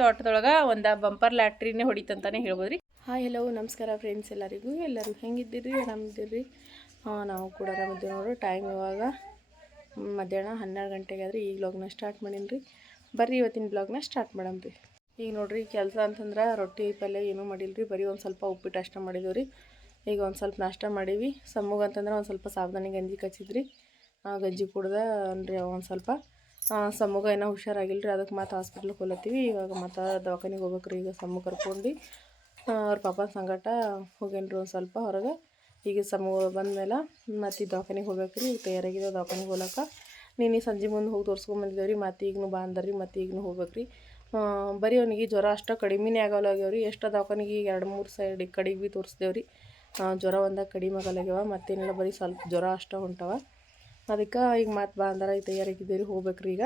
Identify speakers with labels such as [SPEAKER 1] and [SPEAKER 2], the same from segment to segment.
[SPEAKER 1] ತೋಟದೊಳಗೆ ಒಂದು ಬಂಪರ್ ಲ್ಯಾಟ್ರಿನೇ ಹೊಡಿತಂತಾನೆ ಹೇಳ್ಬೋದು ರೀ ಹಾಯ್ ಹಲೋ ನಮಸ್ಕಾರ ಫ್ರೆಂಡ್ಸ್ ಎಲ್ಲರಿಗೂ. ಎಲ್ಲರೂ ಹೆಂಗಿದ್ದೀರಿ? ಆರಾಮಿದ್ದೀರಿ ಹಾಂ, ನಾವು ಕೂಡ ಆರಾಮಿದ್ದೀವಿ ನೋಡ್ರಿ. ಟೈಮ್ ಇವಾಗ ಮಧ್ಯಾಹ್ನ ಹನ್ನೆರಡು ಗಂಟೆಗೆ ಆದ್ರೆ. ಈಗ ಬ್ಲಾಗ್ನ ಸ್ಟಾರ್ಟ್ ಮಾಡೀನಿ ರೀ ಬರ್ರಿ, ಇವತ್ತಿನ ಬ್ಲಾಗ್ನ ಸ್ಟಾರ್ಟ್ ಮಾಡಮ್ ರೀ ಈಗ ನೋಡ್ರಿ, ಕೆಲಸ ಅಂತಂದ್ರೆ ರೊಟ್ಟಿ, ಪಲ್ಯ ಏನೂ ಮಾಡಿಲ್ಲ ರೀ ಬರೀ ಒಂದು ಸ್ವಲ್ಪ ಉಪ್ಪಿಟ್ಟು ಅಷ್ಟ ಮಾಡಿದ್ದೀವಿ ರೀ ಈಗ ಒಂದು ಸ್ವಲ್ಪ ನಾಷ್ಟ ಮಾಡೀವಿ. ಸಮ್ಮುಗ ಅಂತಂದ್ರೆ ಒಂದು ಸ್ವಲ್ಪ ಸಾವಧಾನಿ ಗಂಜಿ ಕಚ್ಚಿದ್ರಿ. ಗಂಜಿ ಕುಡ್ದ ಅಂದ್ರೆ ಒಂದು ಸ್ವಲ್ಪ ಸಮ್ಮಗ ಏನೋ ಹುಷಾರಾಗಿಲ್ಲ ರೀ ಅದಕ್ಕೆ ಮತ್ತೆ ಹಾಸ್ಪಿಟ್ಲಿಗೆ ಹೋಲತ್ತೀವಿ. ಇವಾಗ ಮತ್ತೆ ದವಾಖಾನಿಗೆ ಹೋಗ್ಬೇಕು ರೀ ಈಗ ಸಮ್ಮ ಕರ್ಕೊಂಡು ಅವ್ರ ಪಾಪನ ಸಂಗಟ ಹೋಗ್ಯಾನ್ರಿ ಒಂದು ಸ್ವಲ್ಪ ಹೊರಗೆ. ಈಗ ಸಮ ಬಂದಮೇಲೆ ಮತ್ತೆ ಈ ದವಾಖಾನಿಗೆ ಹೋಗ್ಬೇಕು ರೀ ಈಗ ತಯಾರಾಗಿದೆ ದವಾಖಾನಿಗೆ ಹೋಗ್ಲಕ್ಕ ನೀನು ಸಂಜೆ ಮುಂದೆ ಹೋಗಿ ತೋರಿಸ್ಕೊಂಬಂದಿದ್ದೇವೆ ರೀ ಮತ್ತೆ ಈಗನು ಬಾ ಅಂದರಿ, ಮತ್ತೆ ಈಗನು ಹೋಗ್ಬೇಕು ರೀ ಬರೀ ಅವನಿಗೆ ಜ್ವರ ಅಷ್ಟು ಕಡಿಮೆನೇ ಆಗಲ್ಲಾಗ್ಯಾವ ರೀ ಎಷ್ಟು ದವಾಖಾನಿಗೆ ಈಗ ಎರಡು ಮೂರು ಸೈಡ್ ಕಡೆಗೆ ಭೀ ತೋರಿಸ್ದೇವೆ ರೀ ಜ್ವರ ಒಂದಾಗ ಕಡಿಮೆ ಆಗಲ್ಲಾಗ್ಯಾವ. ಮತ್ತೇನಿಲ್ಲ, ಬರೀ ಸ್ವಲ್ಪ ಜ್ವರ ಅಷ್ಟೇ ಹೊಂಟವ. ಅದಕ್ಕೆ ಈಗ ಮತ್ತೆ ಬಾ ಅಂದ್ರೆ ಈಗ ತಯಾರಾಗಿದ್ದೀವಿ ರೀ ಹೋಗ್ಬೇಕು ರೀ ಈಗ.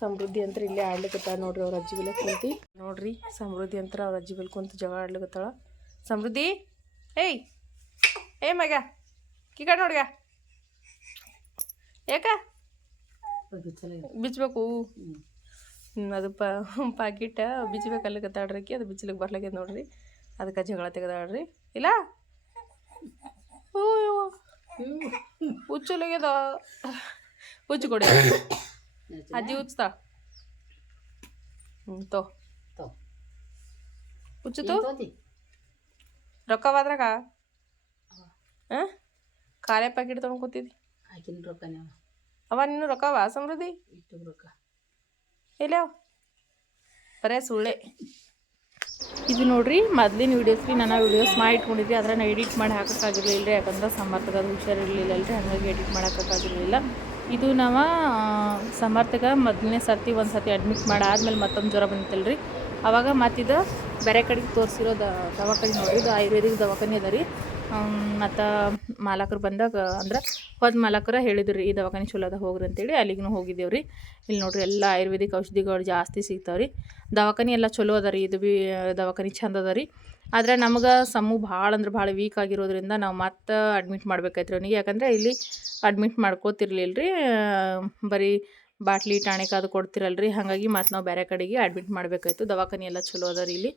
[SPEAKER 1] ಸಮೃದ್ಧಿ ಅಂತ ಇಲ್ಲೇ ಆಡ್ಲಿಕ್ಕತ್ತಾಳ ನೋಡ್ರಿ ಅವ್ರ ಅಜ್ಜಿ ಬೆಲೆ ಕುಂತಿ. ನೋಡ್ರಿ, ಸಮೃದ್ಧಿ ಅಂತ ಅವ್ರ ಅಜ್ಜಿ ಬೆಲೆ ಕುಂತು ಜಗಳ ಆಡ್ಲಿಕ್ಕತ್ತಾಳ ಸಮೃದ್ಧಿ, ಏಯ್, ಏ ಮಗ ಕಿಕ ನೋಡ್ಗ. ಯಾಕ? ಬಿಚ್ಚಬೇಕು ಅದು ಪ ಪಾಕಿಟ ಬಿಚ್ಚಬೇಕಲ್ಲಕತ್ತಾಡ್ರಕಿ ಅದು ಬಿಚ್ಚಲಿಕ್ಕೆ ಬರ್ಲಾಗ್ಯದ ನೋಡ್ರಿ. ಅದಕ್ಕೆ ಜಗಳ ತೆಗೆದಾಡ್ರಿ ಇಲ್ಲ? ಹುಚ್ಚಲಾಗ್ಯದ ಹುಚ್ಚು ಕೊಡಿ. ಅಜ್ಜಿ ಹುಚ್ತಾ ಹ್ಞೂ ತೋ. ಹುಚ್ಚುತು? ರೊಕ್ಕ ಬಾದ್ರಾಗ ಹಾಂ? ಖಾಲಿ ಪ್ಯಾಕೆಟ್ ತೊಗೊಂಡು ಕೂತಿದ್ದಿ.
[SPEAKER 2] ಹಾಕಿನ ರೊಕ್ಕನೇ ಅವ.
[SPEAKER 1] ಅವ ನೀನು ರೊಕ್ಕವ ಸಮೃದ್ಧಿ?
[SPEAKER 2] ಇಟ್ಟು ರೊಕ್ಕ.
[SPEAKER 1] ಇಲ್ಲ ಬರೇ ಸುಳ್ಳೆ. ಇದು ನೋಡಿರಿ, ಮೊದ್ಲಿನ ವೀಡಿಯೋಸ್ ರೀ, ನಾನು ವೀಡಿಯೋಸ್ ಮಾಡಿ ಇಟ್ಕೊಂಡಿದ್ರಿ. ಅದ್ರ ನಾನು ಎಡಿಟ್ ಮಾಡಿ ಹಾಕೋಕ್ಕಾಗಿರ್ಲಿಲ್ಲ ರೀ. ಯಾಕಂದ್ರೆ ಸಮರ್ಥಕ ಅದು ಹುಷಾರಿರಲಿಲ್ಲ ಅಲ್ರಿ. ಹಾಗಾಗಿ ಎಡಿಟ್ ಮಾಡೋಕ್ಕಾಗಿರಲಿಲ್ಲ ಇದು ನಾವು ಸಮರ್ಥಕ ಮೊದಲನೇ ಸರ್ತಿ ಒಂದು ಸರ್ತಿ ಅಡ್ಮಿಟ್ ಮಾಡಿ ಆದಮೇಲೆ ಮತ್ತೊಂದು ಜ್ವರ ಬಂದಿತ್ತಲ್ರಿ ಅವಾಗ ಮತ್ತಿದು ಬೇರೆ ಕಡೆಗೆ ತೋರಿಸಿರೋ ದ, ದವಾಖಾನೆ ನೋಡಿರಿ. ಇದು ಆಯುರ್ವೇದಿಕ್ ದವಾಖಾನೆ ಅದ ರೀ. ಮತ್ತು ಮಾಲಕರು ಬಂದಾಗ ಅಂದ್ರೆ ಹೋದ ಮಾಲಕರ ಹೇಳಿದ್ರು ರೀ ಈ ದವಾಖಾನೆ ಚಲೋ ಅದ, ಹೋಗ್ರಿ ಅಂತೇಳಿ ಅಲ್ಲಿಗೂ ಹೋಗಿದ್ದೇವೆ ರೀ ಇಲ್ಲಿ ನೋಡ್ರಿ ಎಲ್ಲ ಆಯುರ್ವೇದಿಕ್ ಔಷಧಿಗಳು ಜಾಸ್ತಿ ಸಿಗ್ತಾವೆ ರೀ ದವಾಖಾನೆ ಎಲ್ಲ ಚಲೋ ಅದ ರೀ ಇದು ಭೀ ದವಾಖಾನೆ ಚಂದ ಅದ ರೀ ಆದ್ರೆ ನಮ್ಗೆ ಸಮ್ಮು ಭಾಳ ಅಂದ್ರೆ ಭಾಳ ವೀಕ್ ಆಗಿರೋದ್ರಿಂದ ನಾವು ಮತ್ತೆ ಅಡ್ಮಿಟ್ ಮಾಡ್ಬೇಕಾಯ್ತು ಅವನಿಗೆ. ಯಾಕಂದರೆ ಇಲ್ಲಿ ಅಡ್ಮಿಟ್ ಮಾಡ್ಕೋತಿರ್ಲಿಲ್ಲ ರೀ ಬರೀ ಬಾಟ್ಲಿ ಟಾಣಿಕ್ ಅದು ಕೊಡ್ತಿರಲ್ಲ ರೀ ಹಾಗಾಗಿ ಮತ್ತು ನಾವು ಬೇರೆ ಕಡೆಗೆ ಅಡ್ಮಿಟ್ ಮಾಡಬೇಕಾಯ್ತು. ದವಾಖಾನೆ ಎಲ್ಲ ಚಲೋ ಅದ ರೀ ಇಲ್ಲಿ.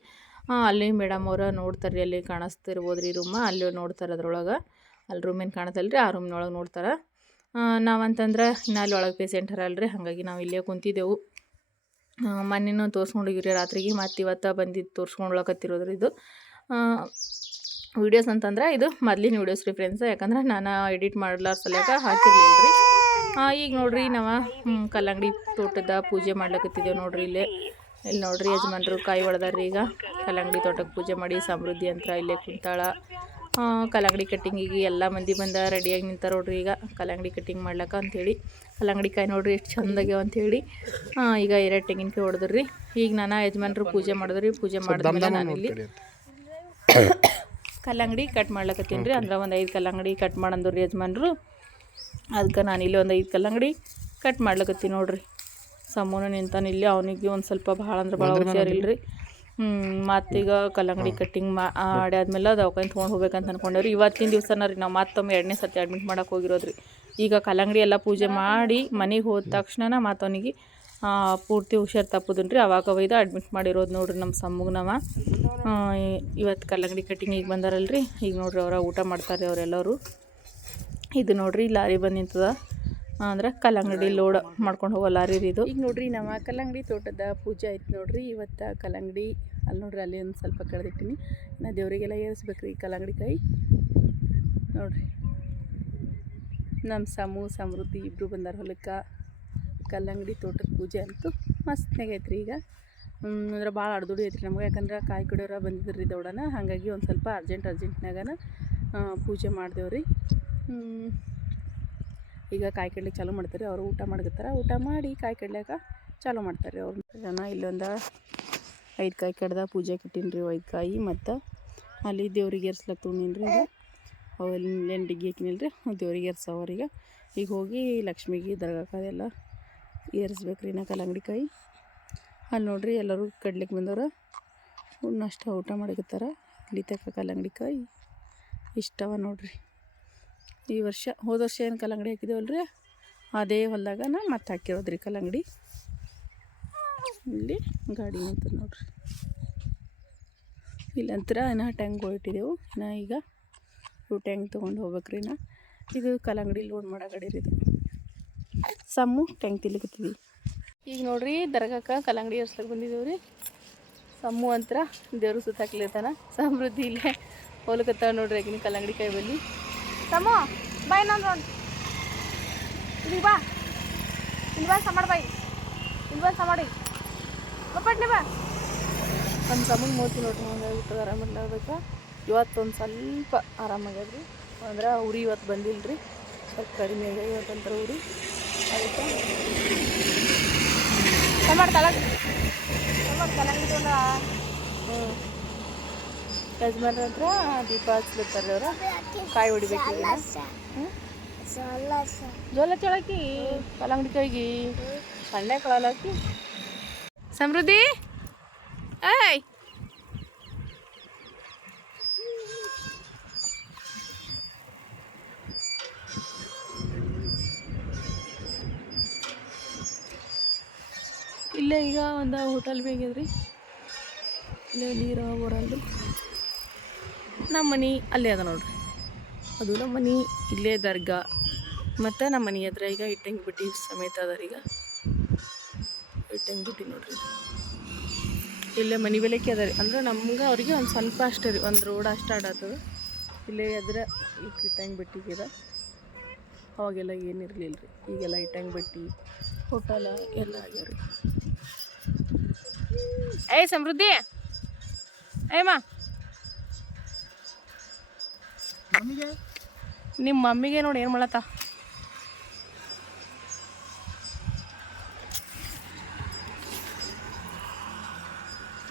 [SPEAKER 1] ಅಲ್ಲಿ ಮೇಡಮ್ ಅವರ ನೋಡ್ತಾರೆ ಅಲ್ಲಿ ಕಾಣಿಸ್ತಿರ್ಬೋದು ರೀ ರೂಮ ಅಲ್ಲಿ ನೋಡ್ತಾರೆ ಅದ್ರೊಳಗೆ. ಅಲ್ಲಿ ರೂಮೇನು ಕಾಣತ್ತಲ್ಲ ರೀ ಆ ರೂಮ್ನೊಳಗೆ ನೋಡ್ತಾರೆ. ನಾವಂತಂದ್ರೆ ಇನ್ನು ಅಲ್ಲಿ ಒಳಗೆ ಪೇಸೆಂಟ್ ಹರಲ್ಲ ರೀ ಹಾಗಾಗಿ ನಾವು ಇಲ್ಲೇ ಕುಂತಿದ್ದೆವು. ಮನೇನು ತೋರಿಸ್ಕೊಂಡಿದ್ರಿ ರಾತ್ರಿಗೆ, ಮತ್ತು ಇವತ್ತು ಬಂದಿದ್ದು ತೋರಿಸ್ಕೊಂಡ್ಲಕತ್ತಿರೋದ್ರಿ ಇದು. ವೀಡಿಯೋಸ್ ಅಂತಂದ್ರೆ ಇದು ಮೊದ್ಲಿನ ವೀಡಿಯೋಸ್ ರೀ ಫ್ರೆಂಡ್ಸ್ ಯಾಕಂದ್ರೆ ನಾನು ಎಡಿಟ್ ಮಾಡ್ಲಾರ ಸಲಕ ಹಾಕಿರ್ಲಿಲ್ಲ ರೀ ಈಗ ನೋಡ್ರಿ ನಾವು ಕಲ್ಲಂಗಡಿ ತೋಟದ ಪೂಜೆ ಮಾಡ್ಲಕತ್ತಿದ್ದೇವೆ ನೋಡ್ರಿ ಇಲ್ಲೇ. ಇಲ್ಲಿ ನೋಡ್ರಿ ಯಜಮಾನ್ರು ಕಾಯಿ ಹೊಡೆದಾರ್ರಿ ಈಗ. ಕಲ್ಲಂಗಡಿ ತೋಟಕ್ಕೆ ಪೂಜೆ ಮಾಡಿ ಸಮೃದ್ಧಿ ಅಂತ ಇಲ್ಲೇ ಕುಂತಾಳ. ಕಲ್ಲಂಗಡಿ ಕಟ್ಟಿಂಗಿಗೆ ಎಲ್ಲ ಮಂದಿ ಬಂದ ರೆಡಿಯಾಗಿ ನಿಂತಾರ ನೋಡ್ರಿ ಈಗ. ಕಲ್ಲಂಗಡಿ ಕಟ್ಟಿಂಗ್ ಮಾಡ್ಲಕ್ಕ ಅಂಥೇಳಿ ಕಲ್ಲಂಗಡಿ ಕಾಯಿ ನೋಡ್ರಿ ಎಷ್ಟು ಚಂದಾಗ್ಯಾವ ಅಂಥೇಳಿ ಈಗ ಎರಡು ತೆಂಗಿನಕಾಯಿ ಹೊಡೆದ್ರಿ. ಈಗ ನಾನು ಯಜಮಾನ್ರು ಪೂಜೆ ಮಾಡಿದ್ರಿ ಪೂಜೆ ಮಾಡಿದ್ಮೇಲೆ ನಾನು ಇಲ್ಲಿ ಕಲ್ಲಂಗಡಿ ಕಟ್ ಮಾಡ್ಲಕತ್ತೀನಿ ರೀ. ಅಂದ್ರೆ ಒಂದು ಐದು ಕಲ್ಲಂಗಡಿ ಕಟ್ ಮಾಡಂದ್ರಿ ಯಜಮಾನ್ರು. ಅದಕ್ಕೆ ನಾನು ಇಲ್ಲಿ ಒಂದು ಐದು ಕಲ್ಲಂಗಡಿ ಕಟ್ ಮಾಡ್ಲಕತ್ತೀನಿ ನೋಡ್ರಿ. ಸಮೂನು ನಿಂತಾನ ಇಲ್ಲಿ. ಅವನಿಗೆ ಒಂದು ಸ್ವಲ್ಪ ಭಾಳ ಅಂದ್ರೆ ಭಾಳ ಇಲ್ರಿ. ರೀ ಮತ್ತೀಗ ಕಲ್ಲಂಗಡಿ ಕಟ್ಟಿಂಗ್ ಮಾ ಆಡ್ಯಾದ್ಮೇಲೆ ದವಾಖಾನೆ ತೊಗೊಂಡು ಹೋಗ್ಬೇಕಂತ ಅನ್ಕೊಂಡೇವ್ರಿ. ಇವತ್ತಿನ ದಿವಸನ ರೀ ನಾವು ಮತ್ತೊಮ್ಮೆ ಎರಡನೇ ಸರ್ತಿ ಅಡ್ಮಿಟ್ ಮಾಡಕ್ಕೆ ಹೋಗಿರೋದ್ರಿ. ಈಗ ಕಲ್ಲಂಗಡಿ ಎಲ್ಲ ಪೂಜೆ ಮಾಡಿ ಮನೆಗೆ ಹೋದ ತಕ್ಷಣ ಮತ್ತವನಿಗೆ ಪೂರ್ತಿ ಹುಷಾರು ತಪ್ಪುದನ್ ರೀ ಅವಾಗ ಒಯ್ದು ಅಡ್ಮಿಟ್ ಮಾಡಿರೋದು ನೋಡ್ರಿ ನಮ್ಮ ಸಮ್ಮಗ್ ನಾವ ಇವತ್ತು ಕಲ್ಲಂಗಡಿ ಕಟ್ಟಿಂಗ್ ಈಗ ಬಂದಾರಲ್ರಿ. ಈಗ ನೋಡ್ರಿ ಅವರ ಊಟ ಮಾಡ್ತಾರೆ ಅವರೆಲ್ಲರೂ. ಇದು ನೋಡ್ರಿ ಲಾರಿ ಬಂದು ನಿಂತದ. ಅಂದ್ರೆ ಕಲ್ಲಂಗಡಿ ಲೋಡ್ ಮಾಡ್ಕೊಂಡು. ಹೋಗೋ ಲಾರಿ ರೀ ಇದು. ಈಗ ನೋಡ್ರಿ ನಮ್ಮ ಕಲ್ಲಂಗಡಿ ತೋಟದ ಪೂಜೆ ಆಯ್ತು ನೋಡ್ರಿ. ಇವತ್ತು ಕಲ್ಲಂಗಡಿ ಅಲ್ಲಿ ನೋಡ್ರಿ ಅಲ್ಲಿ ಒಂದು ಸ್ವಲ್ಪ ಕಳೆದಿಟ್ಟಿನಿ ನಾ ದೇವರಿಗೆಲ್ಲ ಏರಿಸ್ಬೇಕ್ರಿ ಈ ಕಲ್ಲಂಗಡಿ ಕಾಯಿ ನೋಡ್ರಿ. ನಮ್ಮ ಸಮೂ ಸಮೃದ್ಧಿ ಇಬ್ಬರು ಬಂದಾರ ಹೊಲಕ್ಕೆ. ಕಲ್ಲಂಗಡಿ ತೋಟದ ಪೂಜೆ ಅಂತೂ ಮಸ್ತ್ನಾಗ ಐತ್ರಿ ಈಗ. ಅಂದ್ರೆ ಭಾಳ ಅಡ್ದುಡಿ ಐತ್ರಿ ನಮ್ಗೆ. ಯಾಕಂದ್ರೆ ಕಾಯಿ ಕಡಿಯೋರ ಬಂದಿದ್ರಿ ದೌಡನ. ಹಾಗಾಗಿ ಒಂದು ಸ್ವಲ್ಪ ಅರ್ಜೆಂಟ್ ಅರ್ಜೆಂಟ್ನಾಗನ ಪೂಜೆ ಮಾಡಿದೆವ್ರಿ. ಈಗ ಕಾಯಿ ಕಡ್ಲಿಕ್ಕೆ ಚಾಲೂ ಮಾಡ್ತಾರೆ, ಅವರು ಊಟ ಮಾಡ್ತಾರೆ ಊಟ ಮಾಡಿ ಕಾಯಿ ಕಡ್ಲೆಗೆ ಚಾಲೂ ಮಾಡ್ತಾರೆ ಅವ್ರು. ಜನ ಇಲ್ಲೊಂದು ಐದು ಕಾಯಿ ಕಡ್ದ ಪೂಜೆ ಕಟ್ಟೀನಿ ರೀ ಐದು ಕಾಯಿ ಮತ್ತು ಅಲ್ಲಿ ದೇವ್ರಿಗೆ ಏರ್ಸ್ಲಕ್ಕೆ ತೊಗೊಂಡಿನಿ ರೀ ಈಗ ಅವೆಲ್ಲ ಎಂಡಿಗೆ ಹಾಕಿನಿಲ್ಲ ರೀ ದೇವ್ರಿಗೆ ಏರ್ಸವ್ರಿಗೆ ಈಗ. ಹೋಗಿ ಲಕ್ಷ್ಮಿಗೆ ದರ್ಗಾಕದೆಲ್ಲ ಏರಿಸ್ಬೇಕು ರೀ ನಾ ಕಲ್ಲಂಗಡಿ ಕಾಯಿ. ಅಲ್ಲಿ ನೋಡ್ರಿ ಎಲ್ಲರೂ ಕಡ್ಲಿಕ್ಕೆ ಬಂದವ್ರು. ನಷ್ಟ ಊಟ ಮಾಡಕತ್ತಾರ. ಇಲ್ಲಿ ತಕ್ಕ ಕಲ್ಲಂಗಡಿ ಕಾಯಿ ಇಷ್ಟವ ನೋಡ್ರಿ. ಈ ವರ್ಷ ಹೋದ ವರ್ಷ ಏನು ಕಲ್ಲಂಗಡಿ ಹಾಕಿದೇವಲ್ರಿ? ಅದೇ ಹೊಲದಾಗ ಮತ್ತೆ ಹಾಕಿರೋದ್ರಿ ಕಲ್ಲಂಗಡಿ. ಇಲ್ಲಿ ಗಾಡಿ ನಿಂತು ನೋಡ್ರಿ. ಇಲ್ಲಂತರ ನಾ ಟ್ಯಾಂಗ್ ಇಟ್ಟಿದ್ದೆವು ನಾ ಈಗ ಇವು ಟ್ಯಾಂಗ್ ತೊಗೊಂಡು ಹೋಗ್ಬೇಕ್ರಿ ನಾ ಇದು ಕಲ್ಲಂಗಡಿ ಲೋಡ್ ಮಾಡೋ ಗಾಡಿ ರೀ ಇದು. ಸಮ್ಮು ಟ್ಯಾಂಗ್ ತಿಲಿಕತ್ತೀವಿ ಈಗ ನೋಡ್ರಿ ದರ್ಗಾಕ ಕಲ್ಲಂಗಡಿ ಹರ್ಸ್ಲಿಕ್ಕೆ ಬಂದಿದ್ದೇವೆ ರೀ ಸಮ್ಮು ಅಂತರ ದೇವ್ರ ಸುತ್ತಾಕ್ಲಿರ್ತಾನ. ಸಮೃದ್ಧಿ ಇಲ್ಲೇ ಹೋಲಕತ್ತಾವ ನೋಡ್ರಿ ಆಗಿನ ಕಲ್ಲಂಗಡಿ ಕಾಯಿ ಬಲ್ಲಿ ಸಮ್ಮು ಬಾಯ್ ನಾನು ನೋಡಿ ಇಲ್ಲಿ ಬಾ. ಇಲ್ಲಿ ಬಾ ಸಮಾಡ ಬಾಯಿ. ಇಲ್ಲಿ ಬಾ ಸಮಾಡಿ ಬಪ್ಪಟ್ನೆ ಬಾ. ನಮ್ಮ ತಮ್ಮನ ಮೂತಿ ನೋಡ್ರಿ ಹಂಗಾಗಿರ್ತದೆ ಆರಾಮಿಲ್ಲ ಅದಕ್ಕೆ ಇವತ್ತು ಒಂದು ಸ್ವಲ್ಪ ಆರಾಮಾಗ್ಯದ್ರಿ ಅಂದ್ರೆ ಉರಿ ಇವತ್ತು ಬಂದಿಲ್ಲ ರೀ ಸ್ವಲ್ಪ ಕಡಿಮೆ ಆಗ್ಯಾವ ಇವತ್ತಂತರ ಉರಿ. ಅದಕ್ಕೆ ತಳಗ ಟಮಾಟ ಕಲ್ಲಂಗಡಿ ತೊಗೊಂಡ ಹ್ಞೂ ಯಜಮಾನ್ರ ಹತ್ರ ದೀಪ ಹಚ್ಲಿರ್ತಾರೆ ಅವ್ರ. ಕಾಯಿ ಹೊಡಿಬೇಕು ಜೋಲ ಚಳಕಿ ಕಲ್ಲಂಗಡಿ ಕೈಗಿ ಸಣ್ಣ ಕಳಲಾಕಿ ಸಮೃದ್ಧಿ? ಏಯ್! ಇಲ್ಲೇ ಈಗ ಒಂದು ಹೋಟೆಲ್ ಬೇಕಿದ್ರಿ ಇಲ್ಲೇ ನೀರು ಬರಲ್ದು ನಮ್ಮ ಮನೆ ಅಲ್ಲೇ ಅದ ನೋಡ್ರಿ. ಅದು ನಮ್ಮ ಮನೆ ಇಲ್ಲೇ ದರ್ಗಾ ಮತ್ತು ನಮ್ಮ ಮನೆ ಹತ್ರ ಈಗ ಇಟ್ಟಂಗಿ ಬಿಟ್ಟಿ ಸಮೇತ ಅದ ಈಗ. ಇಟ್ಟಂಗಿ ಬಿಟ್ಟಿ ನೋಡ್ರಿ. ಇಲ್ಲೇ ಮನೆ ಬೆಲೆಕ್ಕೆ ಅದ ರೀ. ಅಂದ್ರೆ ನಮ್ಗೆ ಅವ್ರಿಗೆ ಒಂದು ಸ್ವಲ್ಪ ಅಷ್ಟೇ ರೀ. ಒಂದು ರೋಡ್ ಅಷ್ಟು ಆಡತ್ತದ ಇಲ್ಲೇ ಅದ್ರ ಈಗ ಇಟ್ಟಂಗಿ ಬಿಟ್ಟಿಗೆ ಅವಾಗೆಲ್ಲ ಏನಿರಲಿಲ್ಲ ರೀ. ಈಗೆಲ್ಲ ಇಟ್ಟಂಗಿ ಬಟ್ಟಿ ಹೋಟೆಲ ಎಲ್ಲ ಆಗ್ಯಾವ ರೀ. ಏ ಸಮೃದ್ಧಿ. ಏಮ್ಮ ನಿಮ್ಮ ಮಮ್ಮಿಗೆ ನೋಡಿ ಏನು ಮಾಡತ್ತ?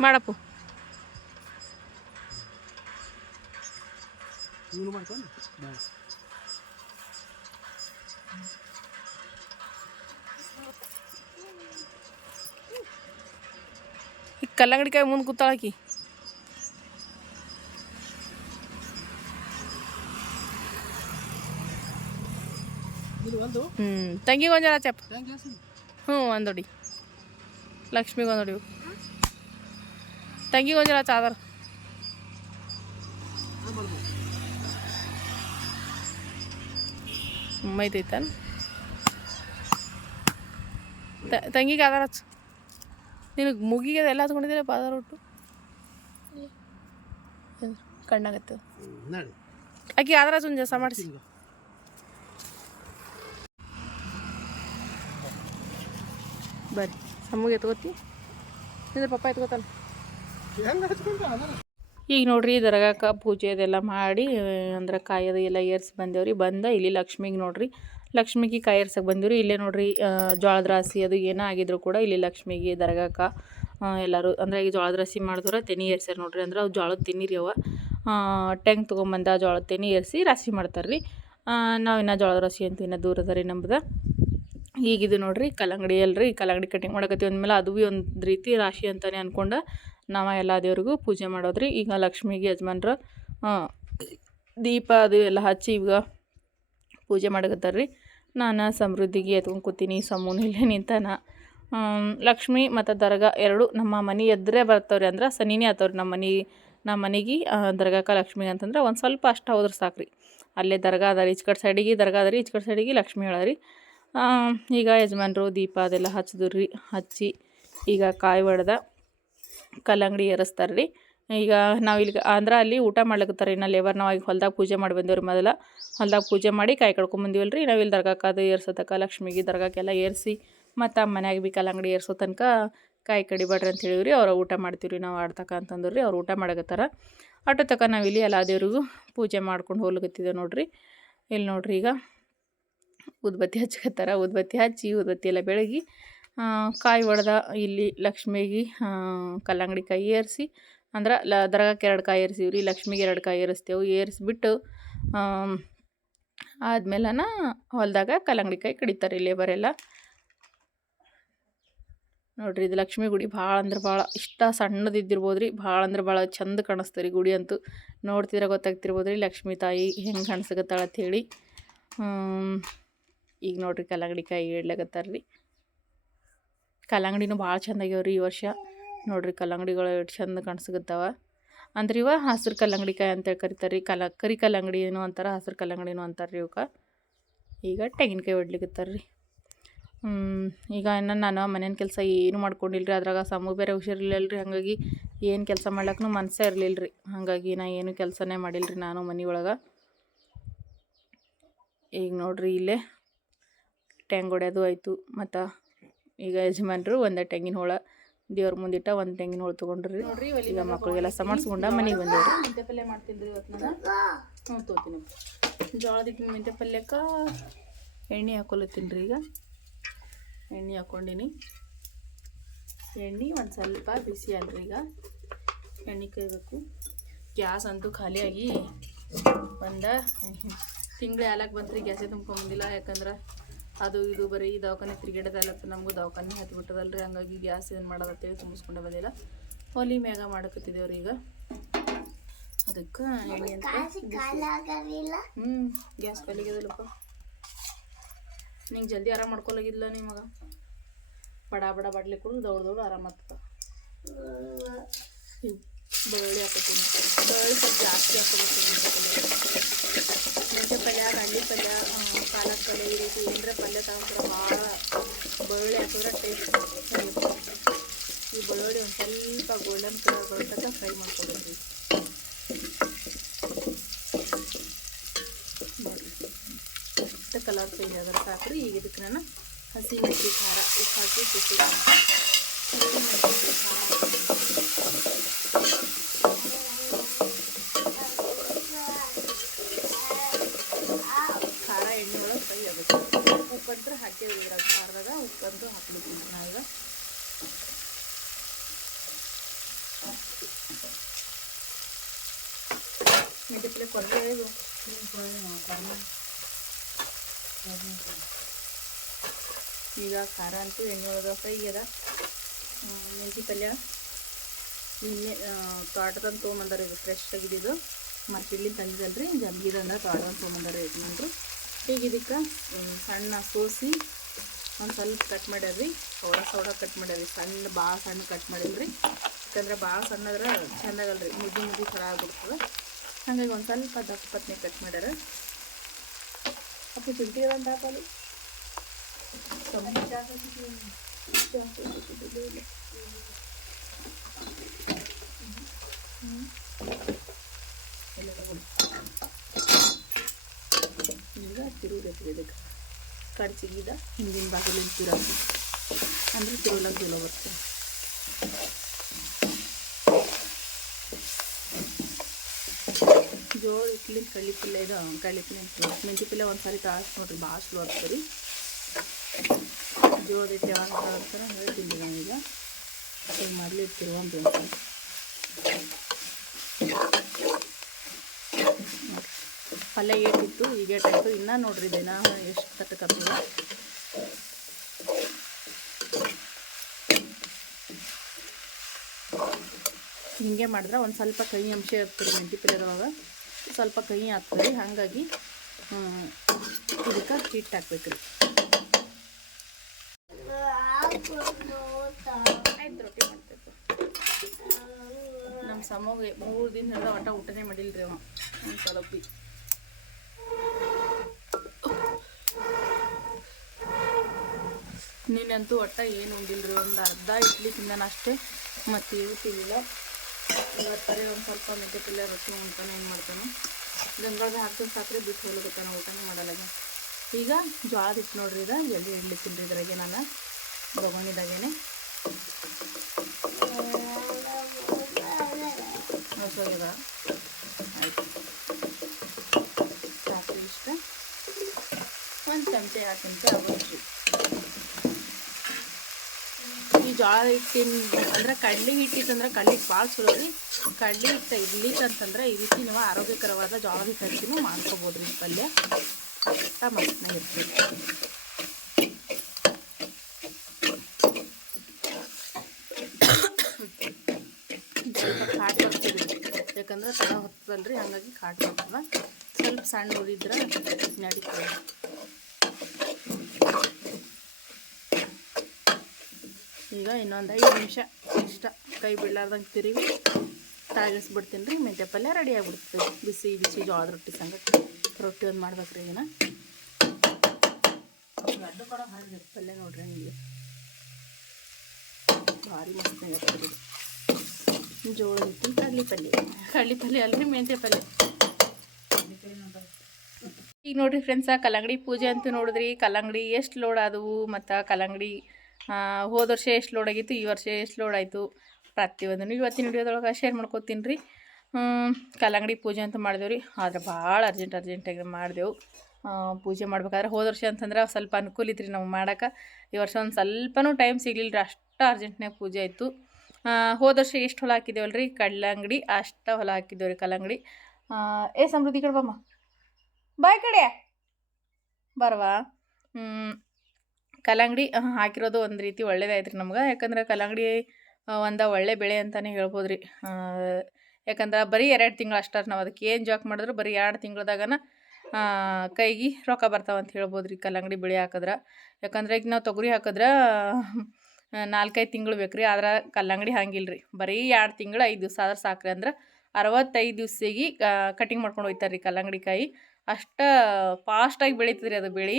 [SPEAKER 1] ಮಾಡಪ್ಪು. ಈ ಕಲ್ಲಂಗಡಿ ಕಾಯಿ ಮುಂದೆ ಕೂತಾಳಕಿ ತಂಗಿಗೆ ಒಂದು ಜರ ಚಪ್ಪ. ಹ್ಞೂ ಒಂದೊಡಿ ಲಕ್ಷ್ಮಿಗೆ ಒಂದೊಡಿ ತಂಗಿಗೆ ಒಂದು ಚಾದರ್. ಮೈತೈತಾನ ತಂಗಿಗೆ ಆಧಾರ ಹಚ್ಚು. ನಿನಗೆ ಮುಗಿಗೆ ಎಲ್ಲ ಹಚ್ಕೊಂಡಿದ್ದೀರ ಪಾದಾರ ಒಟ್ಟು? ಕಣ್ಣಾಗತ್ತೆ. ಆಕೆ ಆಧಾರ ಹಚ್ಚು ಜಸ ಮಾಡಿಸಿ. ಬರ್ರಿ. ಸಮ್ಮಗೆ ಎತ್ಕೋತಿ ನಿಂದ್ರೆ ಪಪ್ಪ ಈಗ ನೋಡ್ರಿ ದರ್ಗಾಕ ಪೂಜೆ ಅದೆಲ್ಲ ಮಾಡಿ, ಅಂದ್ರೆ ಕಾಯಿ ಅದು ಎಲ್ಲ ಏರ್ಸಿ ಬಂದೇವ್ರಿ. ಬಂದ ಇಲ್ಲಿ ಲಕ್ಷ್ಮಿಗೆ ನೋಡ್ರಿ. ಲಕ್ಷ್ಮಿಗೆ ಕಾಯಿ ಏರ್ಸಕ್ಕೆ ಬಂದಿವ್ರಿ. ಇಲ್ಲೇ ನೋಡ್ರಿ ಜೋಳದ ರಾಸಿ ಅದು ಏನೋ ಆಗಿದ್ರು ಕೂಡ ಇಲ್ಲಿ ಲಕ್ಷ್ಮಿಗೆ ದರ್ಗಾಕ ಎಲ್ಲರೂ, ಅಂದ್ರೆ ಈಗ ಜೋಳದ ರಾಸಿ ಮಾಡಿದ್ರೆ ತೆನಿ ಏರ್ಸ್ಯಾರ ನೋಡ್ರಿ. ಅಂದ್ರೆ ಅವು ಜೋಳದ ತಿನ್ನಿರಿ ಅವ ಟೆಂಗ್ ತೊಗೊಂಬಂದ ಜೋಳದ ತೆನಿ ಏರ್ಸಿ ರಾಸಿ ಮಾಡ್ತಾರೆ ರೀ ನಾವು ಇನ್ನೂ ಜೋಳದ ರಾಸಿ ಅಂತ ಇನ್ನೂ ದೂರ ಅದ ರೀ ನಮ್ದು ಈಗಿದು ನೋಡ್ರಿ ಕಲ್ಲಂಗಡಿ ಅಲ್ರಿ ಕಲ್ಲಂಗಡಿ ಕಟಿಂಗ್ ಮಾಡಕತ್ತೀವಿ ಅಂದಮೇಲೆ ಅದು ಭೀ ಒಂದು ರೀತಿ ರಾಶಿ ಅಂತಲೇ ಅಂದ್ಕೊಂಡು ನಾವು ಎಲ್ಲ ದೇವ್ರಿಗೂ ಪೂಜೆ ಮಾಡೋದ್ರಿ. ಈಗ ಲಕ್ಷ್ಮಿಗೆ ಯಜಮಾನ್ರ ದೀಪ ಅದು ಎಲ್ಲ ಹಚ್ಚಿ ಈಗ ಪೂಜೆ ಮಾಡಕತ್ತಾರ್ರಿ. ನಾನು ಸಮೃದ್ಧಿಗೆ ಎತ್ಕೊಂಡು ಕೂತೀನಿ, ಸಮೂನ್ ಇಲ್ಲೇ ನಿಂತಾನ. ಲಕ್ಷ್ಮಿ ಮತ್ತು ದರ್ಗಾ ಎರಡು ನಮ್ಮ ಮನೆ ಎದ್ರೆ ಬರ್ತವ್ರಿ ಅಂದ್ರೆ ಸನಿನೇ ಆತವ್ರಿ ನಮ್ಮ ಮನೆ, ನಮ್ಮ ಮನೆಗೆ ದರ್ಗಾಕ ಲಕ್ಷ್ಮಿ ಅಂತಂದ್ರೆ ಒಂದು ಸ್ವಲ್ಪ ಅಷ್ಟು ಹೋದ್ರೆ ಸಾಕು ರೀ ಅಲ್ಲೇ ದರ್ಗಾ ಅದ ರೀ ಈಚೆ ಕಡೆ ಸೈಡಿಗೆ ದರ್ಗಾ ರೀ ಈಚೆ ಕಡೆ ಸೈಡಿಗೆ ಲಕ್ಷ್ಮಿ ಹೇಳ ರೀ ಈಗ ಯಜಮಾನರು ದೀಪ ಅದೆಲ್ಲ ಹಚ್ಚಿದ್ರು ರೀ, ಹಚ್ಚಿ ಈಗ ಕಾಯಿ ಒಡೆದ ಕಲ್ಲಂಗಡಿ ಏರಿಸ್ತಾರೆ ರೀ. ಈಗ ನಾವು ಇಲ್ಲಿ ಅಂದ್ರೆ ಅಲ್ಲಿ ಊಟ ಮಾಡ್ಲಿಕತ್ತಾರೆ ಇನ್ನು ಲೇಬರ್ ನಾವು ಈಗ ಹೊಲ್ದಾಗ ಪೂಜೆ ಮಾಡಿ ಬಂದೇವ್ರಿ ಮೊದಲ. ಹೊಲ್ದಾಗ ಪೂಜೆ ಮಾಡಿ ಕಾಯಿ ಕಡ್ಕೊಂಬಂದಿವಲ್ಲ ರೀ. ನಾವು ಇಲ್ಲಿ ದರ್ಗಾಕ್ಕೆ ಅದು ಏರ್ಸೋತಕ್ಕ ಲಕ್ಷ್ಮಿಗೆ ದರ್ಗಾಕ್ಕೆಲ್ಲ ಏರಿಸಿ ಮತ್ತು ಮನ್ಯಾಗ ಭೀ ಕಲ್ಲಂಗಡಿ ಏರ್ಸೋ ತನಕ ಕಾಯಿ ಕಡಿಬೇಡ್ರಿ ಅಂತ ಹೇಳಿವ್ರಿ ಅವ್ರು ಊಟ ಮಾಡ್ತೀವಿ ರೀ ನಾವು ಆಡ್ತಕ್ಕ ಅಂತಂದ್ರು ರೀ. ಅವ್ರು ಊಟ ಮಾಡಕತ್ತಾರ. ಆಟೋ ತಕ ಇಲ್ಲಿ ಎಲ್ಲ ದೇವ್ರಿಗೂ ಪೂಜೆ ಮಾಡ್ಕೊಂಡು ಹೋಗ್ಲಿಕತ್ತಿದ್ದೇವೆ ನೋಡ್ರಿ. ಇಲ್ಲಿ ನೋಡ್ರಿ ಈಗ ಉದ್ಬತ್ತಿ ಹಚ್ಕತ್ತಾರ, ಉದ್ಬತ್ತಿ ಹಚ್ಚಿ, ಉದ್ಬತ್ತಿ ಎಲ್ಲ ಬೆಳಗಿ ಕಾಯಿ ಒಡೆದ ಇಲ್ಲಿ ಲಕ್ಷ್ಮಿಗೆ ಕಲ್ಲಂಗಡಿ ಕಾಯಿ ಏರಿಸಿ, ಅಂದ್ರೆ ಲ, ದರ್ಗಾಕ್ಕೆ ಎರಡು ಕಾಯಿ ಏರಿಸಿವಿ ರೀ ಲಕ್ಷ್ಮಿಗೆ ಎರಡು ಕಾಯಿ ಏರಿಸ್ತೇವೆ, ಏರಿಸ್ಬಿಟ್ಟು ಆದ್ಮೇಲನ ಹೊಲದಾಗ ಕಲ್ಲಂಗಡಿ ಕಾಯಿ ಕಡಿತಾರೆ ಲೇಬರ್ ಎಲ್ಲ. ನೋಡ್ರಿ ಇದು ಲಕ್ಷ್ಮಿ ಗುಡಿ ಭಾಳ ಅಂದ್ರೆ ಭಾಳ, ಇಷ್ಟ ಸಣ್ಣದಿದ್ದಿರ್ಬೋದು ರೀ ಭಾಳ ಅಂದ್ರೆ ಭಾಳ ಚಂದ ಕಾಣಿಸ್ತದೆ ರೀ ಗುಡಿ ಅಂತೂ. ನೋಡ್ತಿದ್ರೆ ಗೊತ್ತಾಗ್ತಿರ್ಬೋದು ರೀ ಲಕ್ಷ್ಮೀ ತಾಯಿ ಹೆಂಗೆ ಕಾಣಿಸಕತ್ತಾಳ ಅಂಥೇಳಿ ಈಗ ನೋಡ್ರಿ ಕಲ್ಲಂಗಡಿಕಾಯಿ ಕಾಯಿ ಇಡ್ಲಾಕತ್ತಾರ ರೀ
[SPEAKER 2] ಕಲ್ಲಂಗಡಿನೂ ಭಾಳ ಚಂದ ಆಗ್ಯಾವ್ರಿ ಈ ವರ್ಷ. ನೋಡ್ರಿ ಕಲ್ಲಂಗಡಿಗಳು ಎಷ್ಟು ಚಂದ ಕಾಣಿಸ್ಗತ್ತಾವ ಅಂದ್ರೆ ಇವ ಹಸಿರು ಕಲ್ಲಂಗಡಿಕಾಯಿ ಅಂತೇಳಿ ಕರಿತಾರೆ ರೀ ಕಲ, ಕರಿ ಕಲ್ಲಂಗಡಿನೂ ಅಂತಾರೆ, ಹಸಿರು ಕಲ್ಲಂಗಡಿನೂ ಅಂತಾರೆ ರೀ ಇವಕ್ಕೆ ಈಗ ತೆಂಗಿನಕಾಯಿ ಹೊಡ್ಲಿಕತ್ತಾರ ರೀ ಈಗ ಇನ್ನು ನಾನು ಮನೇನ ಕೆಲಸ ಏನು ಮಾಡ್ಕೊಂಡಿಲ್ಲ ರೀ ಅದ್ರಾಗ ಸಮೂ ಬೇರೆ ಹುಷಾರಿರ್ಲಿಲ್ಲ ರೀ ಹಾಗಾಗಿ ಏನು ಕೆಲಸ ಮಾಡ್ಲಕ್ಕೂ ಮನಸ್ಸೇ ಇರಲಿಲ್ಲ ರೀ ಹಾಗಾಗಿ ನಾ ಏನು ಕೆಲಸನೇ ಮಾಡಿಲ್ಲ ರೀ ನಾನು ಮನೆ ಒಳಗೆ ಈಗ ನೋಡ್ರಿ ಇಲ್ಲೇ ಟ್ಯಾಂಗ್ ಹೊಡೆಯೋದು ಆಯಿತು. ಮತ್ತು ಈಗ ಯಜಮಾನ್ರು ಒಂದು ತೆಂಗಿನ ಹೋಳ ದೇವ್ರ ಮುಂದಿಟ್ಟ ಒಂದು ತೆಂಗಿನ ಹೋಳು ತೊಗೊಂಡ್ರಿ. ನೋಡ್ರಿ ಈಗ ಮಕ್ಕಳಿಗೆಲ್ಲ ಸಮಾಡ್ಸ್ಕೊಂಡ ಮನೆಗೆ ಬಂದೇವ್ರಿ. ಮೆಂತೆ ಪಲ್ಯ ಮಾಡ್ತೀನಿ ರೀ ಇವತ್ತು ನಾನು ಜೋಳದ ಹಿಟ್ಟಿನ ಮೆಂತ್ಯ ಪಲ್ಯಕ್ಕೆ ಎಣ್ಣೆ ಹಾಕೊಲತ್ತೀನಿ ರೀ ಈಗ. ಎಣ್ಣೆ ಹಾಕ್ಕೊಂಡಿನಿ ಎಣ್ಣೆ ಒಂದು ಸ್ವಲ್ಪ ಬಿಸಿ ಆದ್ರಿ ಈಗ. ಎಣ್ಣೆ ಕೈಬೇಕು ಗ್ಯಾಸ್ ಅಂತೂ ಖಾಲಿಯಾಗಿ ಬಂದ. ತಿಂಗಳು ಯಾಲಕ್ಕೆ ಬಂತು ರೀ ಗ್ಯಾಸೇ ತುಂಬ್ಕೊಂಬಂದಿಲ್ಲ ಯಾಕಂದ್ರೆ ಅದು ಇದು ಬರೀ ದವಾಖಾನೆ ತಿರುಗಾಡೋದಲ್ಲತ್ತ ನಮಗೂ ದವಾಖಾನೆ ಹತ್ಬಿಟ್ಟದಲ್ರಿ ಹಂಗಾಗಿ ಗ್ಯಾಸ್ ಏನು ಮಾಡೋದತ್ತೇಳಿ ತುಂಬಿಸ್ಕೊಂಡೆ ಬಂದಿಲ್ಲ. ಒಲಿ ಮ್ಯಾಗ ಮಾಡಕತ್ತಿದ್ದೇವ್ರಿ ಈಗ. ಅದಕ್ಕೆ ಎಣ್ಣೆ ಅಂತ ಹ್ಞೂ ಗ್ಯಾಸ್ ಖಾಲಿಗ್ಯದಲ್ಲಪ್ಪ ನಿಂಗೆ ಜಲ್ದಿ ಆರಾಮ ಮಾಡ್ಕೊಲಾಗಿಲ್ಲ ನಿಮಗೆ ಬಡ ಬಡ ಬಾಟ್ಲಿ ಕುಡಿದು ದೌಡ್ ದೌಡ್ ಆರಾಮ ಆಗ್ತದ ಹಾಕೋತೀನಿ ಬೆಳ್ಳುಳ್ಳಿ ಸ್ವಲ್ಪ ಜಾಸ್ತಿ ಹಾಕೋಬೇಕು ಮೆಂತ್ಯ ಪಲ್ಯ ಕಡ್ಲಿ ಪಲ್ಯ ಪಾಲಕ್ ಪಲ್ಯ ಈ ರೀತಿ ಏನರ ಪಲ್ಯ ತಗೊಂಡ್ರೆ ಭಾಳ ಬೆಳ್ಳುಳ್ಳಿ ಹಾಕಿದ್ರೆ ಟೇಸ್ಟ್ ಈ ಬೆಳ್ಳುಳ್ಳಿ ಒಂದು ಸ್ವಲ್ಪ ಗೋಲ್ಡನ್ ಕಲರ್ ಬರ್ತಕ್ಕ ಫ್ರೈ ಮಾಡ್ಕೊಬೇಕು ಎಷ್ಟು ಕಲರ್ ಚೇಂಜ್ ಆದ್ರೆ ಸಾಕು ಈಗ ಇದಕ್ಕೆ ನಾನು ಹಸಿ ಮೆಣಸಿ ಖಾರ ಉಪ್ಪು ಹಾಕಿ ಕುಟ್ಟಿ ಹಸಿ ಮೆಣಸಿ ಖಾರ ಎಣ್ಣೆ ಒಳಗೆ ಫ್ರೈ ಆಗುತ್ತೆ ಉಪ್ಪಂತ್ರ ಹಾಕಿದ್ವಿ ಇದ್ರಾಗ ಖಾರದಾಗ ಉಪ್ಪಂತೂ ಹಾಕ್ಬಿಡ್ತೀನಿ ನಾ ಈಗ ಮೆಂತ್ಯ ಪಲ್ಯ ಕೊರಗೆ ಇದು ಈಗ ಖಾರ ಅಂತೂ ಎಣ್ಣೆ ಒಳಗೆ ಫ್ರೈ ಅದ ಮೆಂತಿ ಪಲ್ಯ. ನಿನ್ನೆ ತೋಟದಂಗೆ ತೊಗೊಂಬಂದಾರ ಇದು ಫ್ರೆಶ್ ಆಗಿದ್ದು ಮಾರ್ಕೆಟ್ಲಿ ತಂದಿದ್ದಲ್ರಿ, ಜಂಬಿದಂದ ತೋಟದಂಗೆ ತೊಗೊಂಬಂದಾರ ಯಜಮಾನ್ರು ಈಗ ಇದಕ್ಕೆ ಸಣ್ಣ ಸೋಸಿ ಒಂದು ಸ್ವಲ್ಪ ಕಟ್ ಮಾಡ್ಯಾರ್ರಿ. ಸೌಡ ಸೌಡ ಕಟ್ ಮಾಡ್ಯಾರ್ರಿ. ಸಣ್ಣ ಭಾಳ ಸಣ್ಣ ಕಟ್ ಮಾಡಿಲ್ರಿ. ಯಾಕಂದ್ರೆ ಭಾಳ ಸಣ್ಣದ್ರೆ ಚೆಂದಾಗಲ್ರಿ ಮುದ್ದು ಮುದ್ದೆ ಖರ ಆಗ್ಬಿಡ್ತದೆ. ಹಾಗಾಗಿ ಒಂದು ಸ್ವಲ್ಪ ದಪ್ಪ ಪತ್ನಿ ಕಟ್ ಮಾಡ್ಯಾರ. ಅಪ್ಪ ಶುಂಠಿ ಅದಂತ ಹಾಕಲಿ ಈಗ ತಿರುಗಬೇಕು ಇದಕ್ಕೆ ಕಡ್ಚಿಗಿದ ಹಿಂದಿನ ಬಾಗಿಲಿನ ತಿರುಗಿ ಅಂದ್ರೆ ತಿರುಗಲಾಗ ಚಲೋ ಬರ್ತದೆ ಜೋಳ ಇಟ್ಲಿಂದ ಕಳ್ಳಿ ಪಲ್ಯ ಇದು ಕಳ್ಳಿ ಪಲ್ಯ ಮೆಂತಿ ಪಲ್ಯ ಒಂದು ಸಾರಿ ನೋಡ್ರಿ, ಭಾಳ ಸ್ಲೋ ಆಗ್ತದೆ ಜೋಳದ ಹಿಟ್ಟು ಯಾವಾಗ ತಾಳ್ತಾರೆ ಈಗ ತಿಂಡಿ ನಾವೀಗ ಈಗ ಮೊದಲು ಒಂದು ಪಲ್ಯ ಏಟಿತ್ತು ಈಗ ಏಟಾಯಿತು ಇನ್ನೂ ನೋಡ್ರಿ ದಿನ ಎಷ್ಟು ತಟ್ಟಕತ್ತದ ಹಿಂಗೆ ಮಾಡಿದ್ರೆ ಒಂದು ಸ್ವಲ್ಪ ಕಹಿ ಅಂಶ ಇರ್ತೀರಿ ಮೆಂತಿ ಪಲ್ಯದೊಳಗೆ ಸ್ವಲ್ಪ ಕಹಿ ಆಗ್ತದೆ ಹಾಗಾಗಿ ಇದಕ್ಕೆ ಹಿಟ್ಟು ಹಾಕ್ಬೇಕು ರೀ. ಆಯ್ತು ರೊಟ್ಟಿ ಮಾಡ್ಬೇಕು. ನಮ್ಮ ಸಮೋಗೆ ಮೂರು ದಿನ ಹಿಡ್ದ ಒಟ್ಟ ಊಟನೇ ಮಾಡಿಲ್ಲ ರೀ ಅವ. ಒಂದು ಸ್ವಲ್ಪ ಬಿ ನೀನಂತೂ ಒಟ್ಟ ಏನು ಉಂಡಿಲ್ರಿ? ಒಂದು ಅರ್ಧ ಇಡ್ಲಿ ತಿಂದಾನ ಅಷ್ಟೇ ಮತ್ತು ಏನು ತಿನ್ನಿಲ್ಲ ಇವತ್ತರೆ ಒಂದು ಸ್ವಲ್ಪ ಮೆಂತ್ಯ ಪಲ್ಯ, ರೊಟ್ಟಿ ಉಣ್ತಾನೆ ಏನು ಮಾಡ್ತಾನೆ. ಗಂಗಾಳದ ಹಾಕಿ ಸಾಕ್ರೆ ಬಿಟ್ಟು ಹೋಗ್ಲಿಕತ್ತಾನ ಊಟನೇ ಮಾಡಲ್ಲ ಈಗ ಜೋಳದ ಇಟ್ಟು ನೋಡ್ರಿ, ಇದು ಜಲ್ದಿ ಇಡ್ಲಿಕ್ಕಿಲ್ರಿ ಇದ್ರಾಗೆ ನಾನು ಬಗೊಂಡಿದ್ದಾಗೇನೆ ಹಸುವಾಗ್ಯದ? ಆಯ್ತು. ಸಾಕು ಇಷ್ಟ. ಒಂದು ಚಮಚೆ ಎರಡು ಚಮಚೆ ಆಗೋದ್ರಿ ಈ ಜ್ವಾಳ ಹಿಟ್ಟಿನ ಅಂದ್ರೆ ಕಡ್ಲಿಗೆ ಹಿಟ್ಟಿತ್ತಂದ್ರೆ ಕಡ್ಲಿಗೆ ಭಾಳ ಚಲೋ ರೀ. ಕಡ್ಲಿ ಹಿಟ್ಟು ಇಡ್ಲಿಕ್ಕಂತಂದ್ರೆ ಈ ರೀತಿ ನೀವು ಆರೋಗ್ಯಕರವಾದ ಜೋಳದ ಹಚ್ಚಿನೂ ಮಾಡ್ಕೋಬೋದು ರೀ ಪಲ್ಯ. ಮಸ್ತಾಗಿರ್ತೀವಿ ಖಾಟ್ ಬರ್ತದೆ. ಯಾಕಂದ್ರೆ ತಡ ಹೊತ್ತದಲ್ರಿ, ಹಾಗಾಗಿ ಕಾಟ್ ಬರ್ತದ. ಸ್ವಲ್ಪ ಸಣ್ಣ ಉಳಿದ್ರ ನಡೀತದೆ.
[SPEAKER 1] ಈಗ ಇನ್ನೊಂದು ಐದು ನಿಮಿಷ ಇಷ್ಟ. ಕೈ ಬಿಡ್ಲಾರ್ದಂಗೆ ತಿರುವಿ ತಾಗಿಸ್ಬಿಡ್ತೀನಿ ರೀ, ಮೆಂತ್ಯ ಪಲ್ಯ ರೆಡಿ ಆಗಿಬಿಡ್ತದೆ. ಬಿಸಿ ಬಿಸಿ ಜೋಳದ ರೊಟ್ಟಿ ಸಂಗಟ ರೊಟ್ಟಿ ಒಂದು ಮಾಡ್ಬೇಕ್ರಿ ಇದನ್ನ.
[SPEAKER 2] ಲಡ್ಡು ಕೊಡೋ ಹರಿದು
[SPEAKER 1] ಪಲ್ಯ ನೋಡ್ರಿ ಹಂಗೆ. ಭಾರಿ ಮಸ್ತ್ ಆಗಿರ್ತದೆ ಜೋಳ ಕಡ್ಲಿ ಪಲ್ಯ. ಕಡ್ಲಿ ಪಲ್ಯ ಅಲ್ರಿ, ಮೆಂತ್ಯ ಪಲ್ಯ. ಈಗ ನೋಡ್ರಿ ಫ್ರೆಂಡ್ಸ ಕಲ್ಲಂಗಡಿ ಪೂಜೆ ಅಂತೂ ನೋಡಿದ್ರಿ. ಕಲ್ಲಂಗಡಿ ಎಷ್ಟು ಲೋಡ್ ಆದವು ಮತ್ತು ಕಲ್ಲಂಗಡಿ ಹೋದ ವರ್ಷ ಎಷ್ಟು ಲೋಡ್ ಆಗಿತ್ತು, ಈ ವರ್ಷ ಎಷ್ಟು ಲೋಡ್ ಆಯಿತು. ಪ್ರತಿಯೊಂದನ್ನು ಇವತ್ತಿನ ವಿಡಿಯೋದೊಳಗೆ ಶೇರ್ ಮಾಡ್ಕೋತೀನಿ ರೀ. ಕಲ್ಲಂಗಡಿ ಪೂಜೆ ಅಂತ ಮಾಡಿದೆವು ರೀ. ಆದ್ರೆ ಭಾಳ ಅರ್ಜೆಂಟ್ ಅರ್ಜೆಂಟಾಗಿ ಮಾಡಿದೆವು. ಪೂಜೆ ಮಾಡ್ಬೇಕಾದ್ರೆ ಹೋದ ವರ್ಷ ಅಂತಂದ್ರೆ ಸ್ವಲ್ಪ ಅನುಕೂಲ ಇತ್ತು ರೀ ನಾವು ಮಾಡೋಕೆ. ಈ ವರ್ಷ ಒಂದು ಸ್ವಲ್ಪನೂ ಟೈಮ್ ಸಿಗಲಿಲ್ಲ ರೀ. ಅಷ್ಟು ಅರ್ಜೆಂಟ್ನಾಗ ಪೂಜೆ ಆಯಿತು. ಹೋದ ವರ್ಷ ಎಷ್ಟು ಹೊಲ ಹಾಕಿದ್ದೇವಲ್ಲ ರೀ? ಕಲ್ಲಂಗಡಿ, ಅಷ್ಟು ಹೊಲ ಹಾಕಿದ್ದೇವೆ ರೀ ಕಲ್ಲಂಗಡಿ. ಏ ಸಮೃದ್ಧಿ ಕಡೆ ಬಮ್ಮ. ಬಾಯ್ ಕಡೆ. ಬರವಾ. ಕಲ್ಲಂಗಡಿ ಹಾಕಿರೋದು ಒಂದು ರೀತಿ ಒಳ್ಳೇದಾಯ್ತು ರೀ ನಮ್ಗೆ. ಯಾಕಂದ್ರೆ ಕಲ್ಲಂಗಡಿ ಒಂದು ಒಳ್ಳೆ ಬೆಳೆ ಅಂತಲೇ ಹೇಳ್ಬೋದು ರೀ ಯಾಕಂದ್ರೆ ಬರೀ ಎರಡು ತಿಂಗಳು ಅಷ್ಟೇ ನಾವು ಅದಕ್ಕೆ ಏನು ಜಾಕ್ ಮಾಡಿದ್ರು ಬರೀ ಎರಡು ತಿಂಗಳದಾಗನ ಕೈಗೆ ರೊಕ್ಕ ಬರ್ತಾವ ಅಂತ ಹೇಳ್ಬೋದು ರೀ ಕಲ್ಲಂಗಡಿ ಬೆಳೆ ಹಾಕಿದ್ರೆ. ಯಾಕಂದ್ರೆ ಈಗ ನಾವು ತೊಗರಿ ಹಾಕಿದ್ರೆ ನಾಲ್ಕೈದು ತಿಂಗಳು ಬೇಕು ರೀ ಆದ್ರೆ ಕಲ್ಲಂಗಡಿ ಹಂಗಿಲ್ಲ ರೀ ಬರೀ ಎರಡು ತಿಂಗಳು ಐದು ದಿವಸ ಆದ್ರೆ ಸಾಕ್ರಿ ಅಂದ್ರೆ ಅರವತ್ತೈದು ದಿವ್ಸಿಗೆ ಕಟಿಂಗ್ ಮಾಡ್ಕೊಂಡು ಹೋಗ್ತಾರೆ ರೀ ಕಲ್ಲಂಗಡಿ ಕಾಯಿ. ಅಷ್ಟು ಫಾಸ್ಟಾಗಿ ಬೆಳೀತದೆ ರೀ ಅದು ಬೆಳೆ.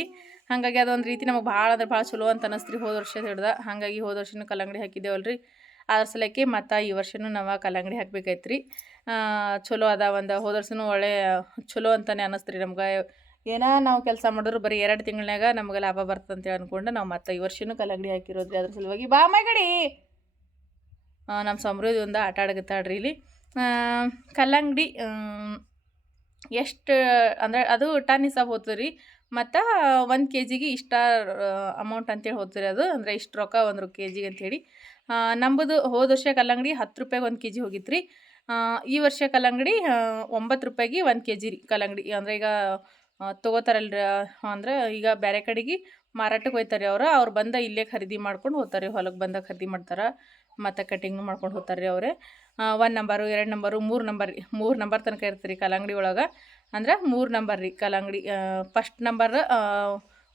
[SPEAKER 1] ಹಾಗಾಗಿ ಅದೊಂದು ರೀತಿ ನಮಗೆ ಭಾಳ ಅಂದ್ರೆ ಭಾಳ ಚಲೋ ಅಂತ ಅನ್ನಿಸ್ತು ರೀ ಹೋದ ವರ್ಷ ಹಿಡ್ದ. ಹಾಗಾಗಿ ಹೋದ ವರ್ಷನೂ ಕಲ್ಲಂಗಡಿ ಹಾಕಿದ್ದೇವಲ್ಲ ರೀ ಅದ್ರ ಸಲಕ್ಕೆ ಮತ್ತು ಈ ವರ್ಷನೂ ನಾವು ಕಲ್ಲಂಗಡಿ ಹಾಕ್ಬೇಕಾಯ್ತು ರೀ ಚಲೋ ಅದ ಒಂದು ಹೋದ ವರ್ಷನೂ ಒಳ್ಳೆ ಚಲೋ ಅಂತಲೇ ಅನ್ನಿಸ್ತು ರೀ ನಮ್ಗೆ. ಏನೋ ನಾವು ಕೆಲಸ ಮಾಡಿದ್ರು ಬರೀ ಎರಡು ತಿಂಗಳನ್ಯಾಗ ನಮ್ಗೆ ಲಾಭ ಬರ್ತದೆ ಅಂತೇಳಿ ಅಂದ್ಕೊಂಡು ನಾವು ಮತ್ತೆ ಈ ವರ್ಷನೂ ಕಲ್ಲಂಗಡಿ ಹಾಕಿರೋದು ರೀ ಅದ್ರ ಸಲುವಾಗಿ. ಬಾ ಮೈಗಡಿ ನಮ್ಮ ಸಮೃದ್ಧಿ ಒಂದು ಆಟ ಆಡಗತ್ತಾಳ್ರಿ ಇಲ್ಲಿ. ಕಲ್ಲಂಗಡಿ ಎಷ್ಟು ಅಂದರೆ ಅದು ಟನ್ ಹಿಸಾಬ್ ಹೋಗ್ತದೆ ರೀ ಮತ್ತು ಒಂದು ಕೆ ಜಿಗೆ ಇಷ್ಟ ಅಮೌಂಟ್ ಅಂತೇಳಿ ಹೋಗ್ತದೆ ಅದು. ಅಂದರೆ ಇಷ್ಟು ರೊಕ್ಕ ಒಂದು ಕೆ ಜಿಗೆ ಅಂಥೇಳಿ ನಂಬುದು ಹೋದ ವರ್ಷ ಕಲ್ಲಂಗಡಿ ಹತ್ತು ರೂಪಾಯಿಗೆ ಒಂದು ಕೆ ಜಿ ಹೋಗಿತ್ತು ಈ ವರ್ಷ ಕಲ್ಲಂಗಡಿ ಒಂಬತ್ತು ರೂಪಾಯಿಗೆ ಒಂದು ಕೆ ಜಿ ರೀ ಕಲ್ಲಂಗಡಿ ಅಂದರೆ ಈಗ ತೊಗೋತಾರಲ್ರಿ ಅಂದ್ರೆ ಈಗ ಬೇರೆ ಕಡೆಗೆ ಮಾರಾಟಕ್ಕೆ ಹೋಯ್ತಾರೆ ಅವರು. ಅವ್ರು ಬಂದ ಇಲ್ಲೇ ಖರೀದಿ ಮಾಡ್ಕೊಂಡು ಹೋಗ್ತಾರೆ. ಹೊಲಕ್ಕೆ ಬಂದಾಗ ಖರೀದಿ ಮಾಡ್ತಾರೆ. ಮತ್ತು ಕಟಿಂಗ್ ಮಾಡ್ಕೊಂಡು ಹೋಗ್ತಾರೆ ರೀ ಅವರೇ ಒಂದು ನಂಬರು, ಎರಡು ನಂಬರು, ಮೂರು ನಂಬರ್ ರೀ. ಮೂರು ನಂಬರ್ ತನಕ ಇರ್ತೀರಿ ಕಲ್ಲಂಗಡಿ ಒಳಗೆ. ಅಂದ್ರೆ ಮೂರು ನಂಬರ್ ರೀ ಕಲ್ಲಂಗಡಿ ಫಸ್ಟ್ ನಂಬರ್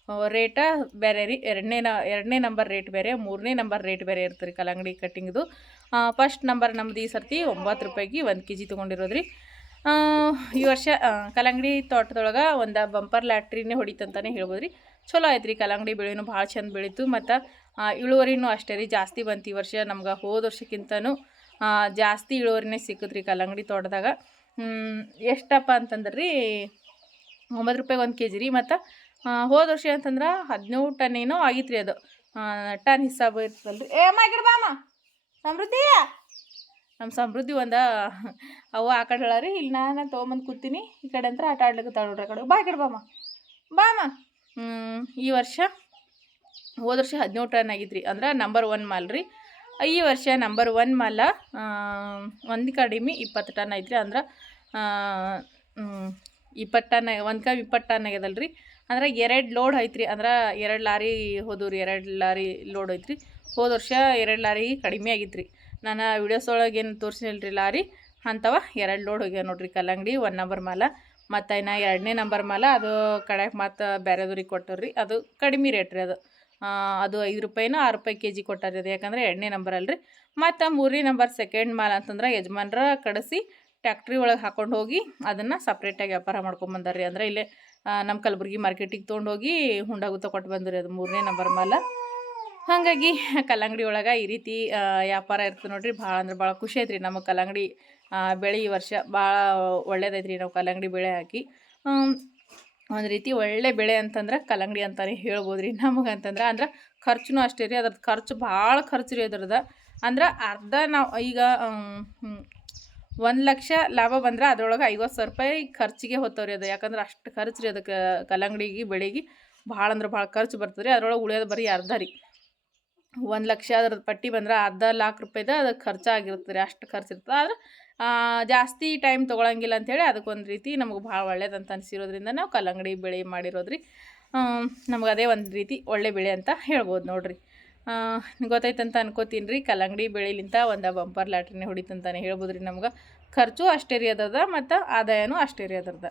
[SPEAKER 1] ರೇಟ ಬೇರೆ ರೀ, ಎರಡನೇ ನ, ಎರಡನೇ ನಂಬರ್ ರೇಟ್ ಬೇರೆ, ಮೂರನೇ ನಂಬರ್ ರೇಟ್ ಬೇರೆ ಇರ್ತದೆ ಕಲ್ಲಂಗಡಿ ಕಟ್ಟಿಂಗ್ದು ಫಸ್ಟ್ ನಂಬರ್ ನಮ್ದು ಈ ಸರ್ತಿ ಒಂಬತ್ತು ರೂಪಾಯಿಗೆ ಒಂದು ಕೆ ಜಿ ತೊಗೊಂಡಿರೋದು ರೀ. ಈ ವರ್ಷ ಕಲ್ಲಂಗಡಿ ತೋಟದೊಳಗೆ ಒಂದು ಬಂಪರ್ ಲ್ಯಾಟ್ರಿನೇ ಹೊಡಿತಂತಾನೆ ಹೇಳ್ಬೋದು ರೀ. ಚಲೋ ಆಯ್ತು ರೀ ಕಲ್ಲಂಗಡಿ ಬೆಳೆನೂ ಭಾಳ ಚಂದ ಬೆಳೀತು. ಮತ್ತು ಇಳುವರಿನೂ ಅಷ್ಟೇ ರೀ ಜಾಸ್ತಿ ಬಂತು ಈ ವರ್ಷ. ನಮ್ಗೆ ಹೋದ ವರ್ಷಕ್ಕಿಂತನೂ ಜಾಸ್ತಿ ಇಳುವರಿನೇ ಸಿಕ್ಕದ್ರಿ ರೀ ಕಲ್ಲಂಗಡಿ ತೋಟದಾಗ. ಎಷ್ಟಪ್ಪ ಅಂತಂದ್ರೆ ರೀ, ಒಂಬತ್ತು ರೂಪಾಯಿಗೆ ಒಂದು ಕೆ ಜಿ ರೀ. ಮತ್ತು ಹೋದ ವರ್ಷ ಅಂತಂದ್ರೆ ಹದಿನೇಳು ಟನ್ ಏನೋ ಆಗಿತ್ತು ರೀ ಅದು ಟನ್ ಹಿಸಾಬ್ ಇರ್ತದಲ್ಲ ರೀ ಏ ಬಾಮ ಸಮೃದ್ಧಿ. ನಮ್ಮ ಸಮೃದ್ಧಿ ಒಂದು ಅವು ಆ ಕಡೆ ಹೇಳ ರೀ ಇಲ್ಲಿ ನಾನು ತೊಗೊಂಬಂದು ಕೂತೀನಿ. ಈ ಕಡೆ ಅಂತ ಆಟ ಆಡ್ಲಿಕ್ಕೆ ನೋಡ್ರಿ ಆ ಕಡೆ. ಬಾ ಬಾಮ ಬಾಮ ಈ ವರ್ಷ ಹೋದ ವರ್ಷ ಹದಿನೇಳು ಟನ್ ಆಗಿತ್ತು ರೀ ಅಂದ್ರೆ ನಂಬರ್ ಒನ್ ಮಾಲ್ ರೀ. ಈ ವರ್ಷ ನಂಬರ್ ಒನ್ ಮಾಲ ಒಂದು ಕಡಿಮೆ ಇಪ್ಪತ್ತು ಟನ್ ಐತ್ರಿ. ಅಂದ್ರೆ ಇಪ್ಪತ್ತು ಟನ್ ಒಂದು ಕಮ್ಮಿ ಇಪ್ಪತ್ತು ಟನ್ ಆಗ್ಯದಲ್ಲ ರೀ ಅಂದ್ರೆ ಎರಡು ಲೋಡ್ ಐತ್ರಿ. ಅಂದ್ರೆ ಎರಡು ಲಾರಿ ಹೋದವ್ರಿ ಎರಡು ಲಾರಿ ಲೋಡ್ ಐತ್ರಿ. ಹೋದ ವರ್ಷ ಎರಡು ಲಾರಿ ಕಡಿಮೆ ಆಗಿತ್ರಿ. ನಾನು ವಿಡಿಯೋಸ್ ಒಳಗೆ ಏನು ತೋರಿಸಿಲ್ರಿ ಲಾರಿ? ಅಂಥವ ಎರಡು ಲೋಡ್ ಹೋಗ್ಯಾವ ನೋಡ್ರಿ ಕಲ್ಲಂಗಡಿ ಒನ್ ನಂಬರ್ ಮಾಲ. ಮತ್ತು ಇನ್ನು ಎರಡನೇ ನಂಬರ್ ಮಾಲ, ಅದು ಕಡೆಗೆ ಮತ್ತು ಬೇರೆದವ್ರಿಗೆ ಕೊಟ್ಟವ್ರಿ. ಅದು ಕಡಿಮೆ ರೇಟ್ ರೀ ಅದು. ಅದು ಐದು ರೂಪಾಯಿನ ಆರು ರೂಪಾಯಿ ಕೆ ಜಿ ಕೊಟ್ಟಾರ ಅದು. ಯಾಕಂದ್ರೆ ಎರಡನೇ ನಂಬರ್ ಅಲ್ರಿ. ಮತ್ತು ಮೂರನೇ ನಂಬರ್ ಸೆಕೆಂಡ್ ಮಾಲ್ ಅಂತಂದ್ರೆ ಯಜಮಾನ್ರ ಕಡಿಸಿ ಟ್ಯಾಕ್ಟ್ರಿ ಒಳಗೆ ಹಾಕೊಂಡು ಹೋಗಿ ಅದನ್ನು ಸಪ್ರೇಟಾಗಿ ವ್ಯಾಪಾರ ಮಾಡ್ಕೊಂಬಂದಾರ್ರಿ ಅಂದರೆ ಇಲ್ಲೇ ನಮ್ಮ ಕಲಬುರ್ಗಿ ಮಾರ್ಕೆಟಿಗೆ ತೊಗೊಂಡೋಗಿ ಹುಂಡಾಗುತ್ತ ಕೊಟ್ಟು ಬಂದ್ರಿ ಅದು ಮೂರನೇ ನಂಬರ್ ಮಾಲ. ಹಾಗಾಗಿ ಕಲ್ಲಂಗಡಿ ಒಳಗೆ ಈ ರೀತಿ ವ್ಯಾಪಾರ ಇರ್ತದೆ ನೋಡ್ರಿ, ಭಾಳ ಅಂದ್ರೆ ಭಾಳ ಖುಷಿ ಐತ್ರಿ. ನಮ್ಮ ಕಲ್ಲಂಗಡಿ ಬೆಳೆ ಈ ವರ್ಷ ಭಾಳ ಒಳ್ಳೇದೈತ್ರಿ. ನಾವು ಕಲ್ಲಂಗಡಿ ಬೆಳೆ ಹಾಕಿ ಒಂದು ರೀತಿ ಒಳ್ಳೆ ಬೆಳೆ ಅಂತಂದ್ರೆ ಕಲ್ಲಂಗಡಿ ಅಂತಲೇ ಹೇಳ್ಬೋದು ರೀ ನಮಗಂತಂದ್ರೆ ಅಂದ್ರೆ ಖರ್ಚು ಅಷ್ಟೇ ರೀ. ಅದ್ರದ್ದು ಖರ್ಚು ಭಾಳ ಖರ್ಚು ರೀ ಅದ್ರದ್ದು ಅಂದ್ರೆ ಅರ್ಧ ನಾವು ಈಗ ಒಂದು ಲಕ್ಷ ಲಾಭ ಬಂದ್ರೆ ಅದ್ರೊಳಗೆ ಐವತ್ತು ಸಾವಿರ ರೂಪಾಯಿ ಖರ್ಚಿಗೆ ಹೋಗ್ತಾವ್ರಿ ಅದು. ಯಾಕಂದ್ರೆ ಅಷ್ಟು ಖರ್ಚು ರೀ ಅದಕ್ಕೆ ಕಲ್ಲಂಗಡಿಗೆ, ಬೆಳೆಗೆ ಭಾಳ ಅಂದ್ರೆ ಭಾಳ ಖರ್ಚು ಬರ್ತದೆ ರೀ ಅದ್ರೊಳಗೆ ಉಳಿಯೋದು ಬರೀ ಅರ್ಧ ರೀ. ಒಂದು ಲಕ್ಷ ಅದ್ರ ಪಟ್ಟಿ ಬಂದ್ರೆ ಅರ್ಧ ಲಾಖ ರೂಪಾಯಿದ ಅದಕ್ಕೆ ಖರ್ಚಾಗಿರುತ್ತೆ ರೀ ಅಷ್ಟು ಖರ್ಚು ಇರ್ತದೆ. ಆದ್ರೆ ಜಾಸ್ತಿ ಟೈಮ್ ತೊಗೊಳಂಗಿಲ್ಲ ಅಂಥೇಳಿ ಅದಕ್ಕೊಂದು ರೀತಿ ನಮಗೆ ಭಾಳ ಒಳ್ಳೇದಂತ ಅನಿಸಿರೋದ್ರಿಂದ ನಾವು ಕಲ್ಲಂಗಡಿ ಬೆಳೆ ಮಾಡಿರೋದ್ರಿ. ನಮ್ಗೆ ಅದೇ ಒಂದು ರೀತಿ ಒಳ್ಳೆ ಬೆಳೆ ಅಂತ ಹೇಳ್ಬೋದು ನೋಡ್ರಿ. ಗೊತ್ತಾಯ್ತಂತ ಅನ್ಕೋತೀನಿ ರೀ ಕಲ್ಲಂಗಡಿ ಬೆಳಿಲಿಂತ ಒಂದು ಬಂಪರ್ ಲ್ಯಾಟ್ರಿನೇ ಹೊಡಿತಂತಾನೆ ಹೇಳ್ಬೋದು ರೀ ನಮ್ಗೆ. ಖರ್ಚು ಅಷ್ಟೇ ರೀ ಅದದ ಮತ್ತು ಆದಾಯನೂ ಅಷ್ಟೇ ರೀ ಅದರದ.